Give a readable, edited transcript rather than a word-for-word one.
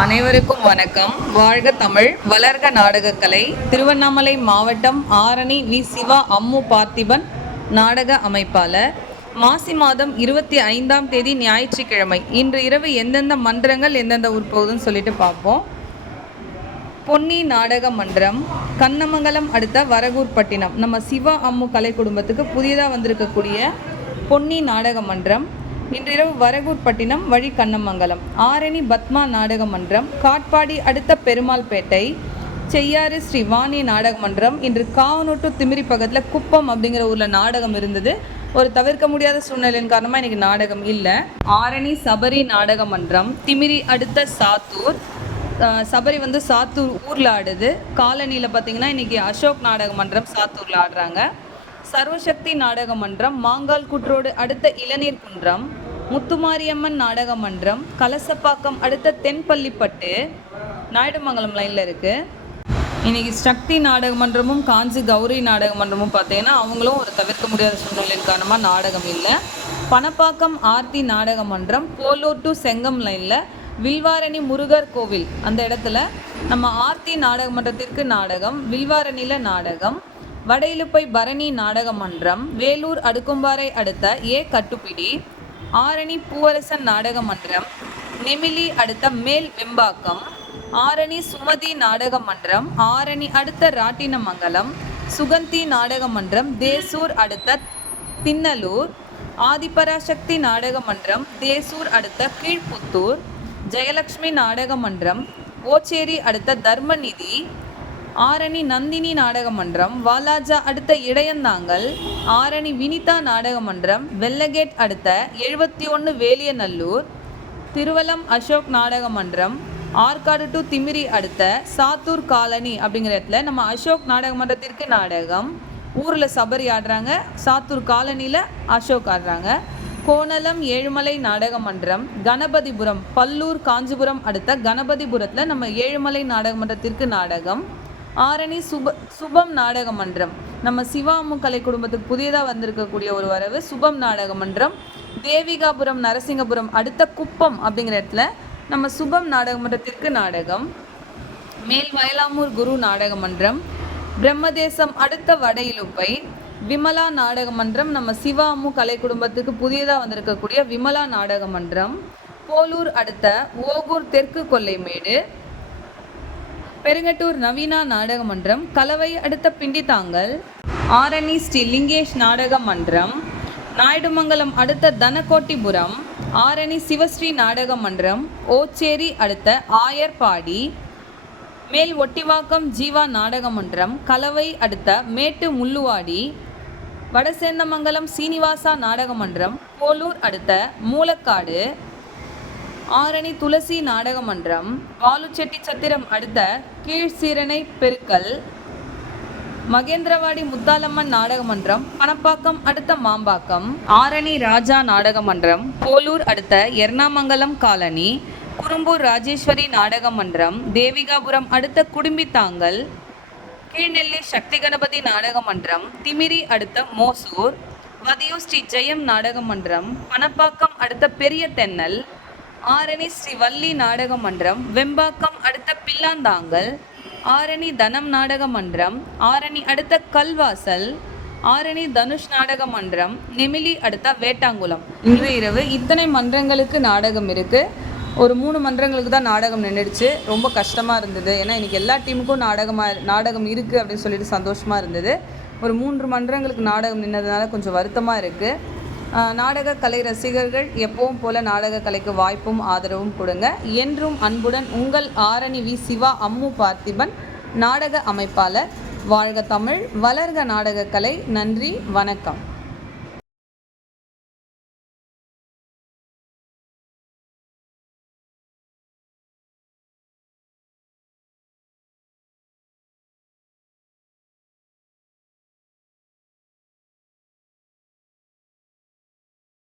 அனைவருக்கும் வணக்கம். வாழ்க தமிழ், வளர்க நாடகக்கலை. திருவண்ணாமலை மாவட்டம் ஆரணி வி. சிவா அம்மு பார்த்திபன் நாடக அமைப்பாளர். மாசி மாதம் 25ஆம் தேதி ஞாயிற்றுக்கிழமை. இன்று இரவு எந்தெந்த மன்றங்கள் எந்தெந்த ஊர் போகுதுன்னு சொல்லிட்டு பார்ப்போம். பொன்னி நாடக மன்றம், கண்ணமங்கலம் அடுத்த வரகூர்பட்டினம். நம்ம சிவா அம்மு கலை குடும்பத்துக்கு புதியதாக வந்திருக்கக்கூடிய பொன்னி நாடக மன்றம் இன்றிரவு வரகூர்பட்டினம் வழி கண்ணமங்கலம். ஆரணி பத்மா நாடக மன்றம், காட்பாடி அடுத்த பெருமாள்பேட்டை. செய்யாறு ஸ்ரீ வாணி நாடக மன்றம் இன்று காவனூட்டு திமிரி பக்கத்தில் குப்பம் அப்படிங்கிற ஊரில் நாடகம் இருந்தது. ஒரு தவிர்க்க முடியாத சூழ்நிலையின் காரணமாக இன்றைக்கி நாடகம் இல்லை. ஆரணி சபரி நாடக மன்றம், திமிரி அடுத்த சாத்தூர். சபரி சாத்தூர் ஊரில் ஆடுது. காலனியில் பார்த்திங்கன்னா இன்றைக்கி அசோக் நாடக மன்றம் சாத்தூரில் ஆடுறாங்க. சர்வசக்தி நாடக மன்றம், மாங்கால் குற்றோடு அடுத்த இளநீர் குன்றம். முத்துமாரியம்மன் நாடக மன்றம், கலசப்பாக்கம் அடுத்த தென்பள்ளிப்பட்டு, நாயுடுமங்கலம் லைனில் இருக்குது. இன்றைக்கி சக்தி நாடக மன்றமும் காஞ்சி கௌரி நாடக மன்றமும் பார்த்தீங்கன்னா அவங்களும் ஒரு தவிர்க்க முடியாத சூழ்நிலையின் காரணமாக நாடகம் இல்லை. பணப்பாக்கம் ஆர்த்தி நாடக மன்றம், போலூர் டு செங்கம் லைனில் வில்வாரணி முருகர் கோவில் அந்த இடத்துல நம்ம ஆர்த்தி நாடக மன்றத்திற்கு நாடகம், வில்வாரணியில் நாடகம். வடையிலுப்பை பரணி நாடக மன்றம், வேலூர் அடுக்கும்பாறை அடுத்த ஏ கட்டுப்பிடி. ஆரணி பூவரசன் நாடக மன்றம், நெமிலி அடுத்த மேல் வெம்பாக்கம். ஆரணி சுமதி நாடக மன்றம், ஆரணி அடுத்த ராட்டினமங்கலம். சுகந்தி நாடக மன்றம், தேசூர் அடுத்த தின்னலூர். ஆதிபராசக்தி நாடக மன்றம், தேசூர் அடுத்த கீழ்புத்தூர். ஜெயலட்சுமி நாடக மன்றம், ஓச்சேரி அடுத்த தர்மநிதி. ஆரணி நந்தினி நாடக மன்றம், வாலாஜா அடுத்த இடையந்தாங்கல். ஆரணி வினிதா நாடக மன்றம், வெள்ளகேட் அடுத்த 71 வேலியநல்லூர். திருவலம் அசோக் நாடக மன்றம், ஆற்காடு டு திமிரி அடுத்த சாத்தூர் காலனி அப்படிங்கிற இடத்துல நம்ம அசோக் நாடக மன்றத்திற்கு நாடகம். ஊரில் சபரி ஆடுறாங்க, சாத்தூர் காலனியில் அசோக் ஆடுறாங்க. கோணலம் ஏழுமலை நாடக மன்றம், கணபதிபுரம் பல்லூர் காஞ்சிபுரம் அடுத்த கணபதிபுரத்தில் நம்ம ஏழுமலை நாடக மன்றத்திற்கு நாடகம். ஆரணி சுபம் நாடக மன்றம், நம்ம சிவா அம்மு கலை குடும்பத்துக்கு புதியதாக வந்திருக்கக்கூடிய ஒரு வரவு. சுபம் நாடக மன்றம், தேவிகாபுரம் நரசிங்கபுரம் அடுத்த குப்பம் அப்படிங்கிற இடத்துல நம்ம சுபம் நாடக மன்றத்திற்கு நாடகம். மேல் வயலாமூர் குரு நாடக மன்றம், பிரம்மதேசம் அடுத்த வடையிலுப்பை. விமலா நாடக மன்றம், நம்ம சிவா அம்மு கலை குடும்பத்துக்கு புதியதாக வந்திருக்கக்கூடிய விமலா நாடக மன்றம். போலூர் அடுத்த ஓகூர் தெற்கு கொல்லைமேடு. பெருங்கட்டூர் நவீனா நாடக மன்றம், கலவை அடுத்த பிண்டித்தாங்கல். ஆரணி ஸ்ரீ லிங்கேஷ் நாடக மன்றம், நாயுடுமங்கலம் அடுத்த தனக்கோட்டிபுரம். ஆரணி சிவஸ்ரீ நாடக மன்றம், ஓச்சேரி அடுத்த ஆயர்பாடி. மேல் ஒட்டிவாக்கம் ஜீவா நாடக மன்றம், கலவை அடுத்த மேட்டு முள்ளுவாடி. வடசேந்தமங்கலம் சீனிவாசா நாடக மன்றம், போலூர் அடுத்த மூலக்காடு. ஆரணி துளசி நாடக மன்றம், வாலுச்செட்டி சத்திரம் அடுத்த கீழ்சீரனை பெருக்கல். மகேந்திரவாடி முத்தாலம்மன் நாடக மன்றம், பணப்பாக்கம் அடுத்த மாம்பாக்கம். ஆரணி ராஜா நாடக மன்றம், போலூர் அடுத்த எர்ணாமங்கலம் காலனி. குறும்பூர் ராஜேஸ்வரி நாடக மன்றம், தேவிகாபுரம் அடுத்த குடும்பித்தாங்கல். கீழ்நெல்லி சக்தி கணபதி நாடக மன்றம், திமிரி அடுத்த மோசூர். வதியூர் ஸ்ரீ ஜெயம் நாடக மன்றம், பணப்பாக்கம் அடுத்த பெரிய தென்னல். ஆரணி ஸ்ரீ வள்ளி நாடக மன்றம், வெம்பாக்கம் அடுத்த பில்லாந்தாங்கல். ஆரணி தனம் நாடக மன்றம், ஆரணி அடுத்த கல்வாசல். ஆரணி தனுஷ் நாடக மன்றம், நெமிலி அடுத்த வேட்டாங்குளம். இன்று இரவு இத்தனை மன்றங்களுக்கு நாடகம் இருக்குது. ஒரு 3 மன்றங்களுக்கு தான் நாடகம் நின்றுடுச்சு. ரொம்ப கஷ்டமாக இருந்தது. ஏன்னா இன்றைக்கி எல்லா டீமுக்கும் நாடகம் இருக்குது அப்படின்னு சொல்லிட்டு சந்தோஷமாக இருந்தது. ஒரு 3 மன்றங்களுக்கு நாடகம் நின்றதுனால கொஞ்சம் வருத்தமாக இருக்குது. நாடக கலை ரசிகர்கள் எப்பவும் போல நாடக கலைக்கு வாய்ப்பும் ஆதரவும் கொடுங்க. என்றும் அன்புடன் உங்கள் ஆரணி வி. சிவா அம்மு பார்த்திபன் நாடக அமைப்பாளர். வாழ்க தமிழ், வளர்க நாடக கலை. நன்றி, வணக்கம்.